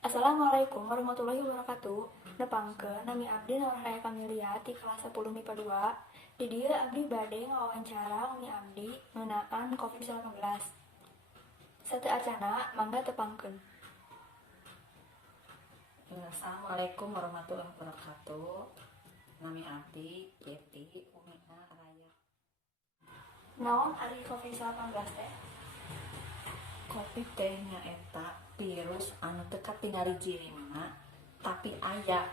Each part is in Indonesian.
Assalamualaikum warahmatullahi wabarakatuh. Nepangkeun nami abdi Norhaya Kamelia ti kelas 10 MIPA 2. Di dieu abdi bade ngawawancara umi abdi ngeunaan COVID-19. Sateu acana mangga tepangkeun. Assalamualaikum warahmatullahi wabarakatuh. Nami abdi Yeti Umina Raya. Naon ari COVID-19 teh? Covid teh nyaeta virus anu teu katingali jirimna tapi aya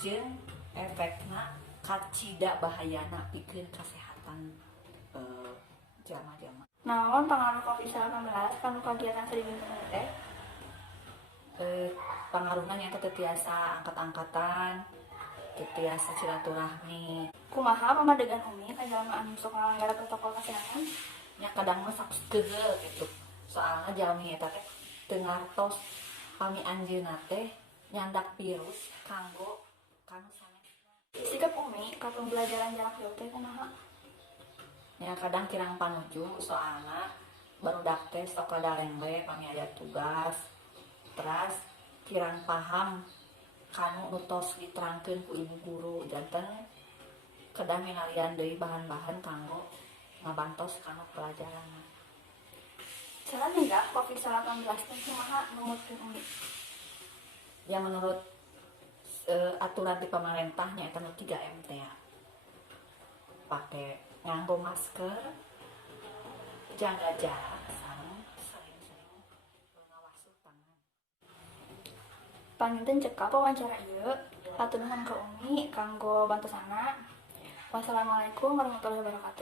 jeung efekna kacida bahayana pikeun kasehatan jama-jama. Naon pangaruh COVID-19 kanu kagiatan sadinten teh? Pangaruhna nyaeta teu tiasa angkat-angkatan, teu tiasa silaturahmi. Kumaha pamadegan umi ka jalma anu sok ngalanggar protokol kesehatan? Nya kadang mah sakeugel gitu. Soalna jalmi eta teh teu ngartos kami anjeunna teh nyandak virus kanggo kanu sanesna. Sikap umi ka pembelajaran jarak jauh teh kumaha? Ya kadang kirang panuju soalna barudak teh sok rada lengwe kami aya tugas. Teras kirang paham kanu nu tos diterangkeun ku ibu guru janten kedah minalian deui bahan-bahan kanggo ngabantos kanu pelajaran. Salah enggak COVID-19 teh kumaha numutkeun umi? Ya menurut aturan di pemerintahnya itu 3M teh ya. Pakai nganggo masker, jaga jarak, sareng sering-sering ngawasuh tangan. Panginten cekap wawancara ieu. Hatur nuhun ka umi kanggo bantosana. Wassalamualaikum warahmatullahi wabarakatuh.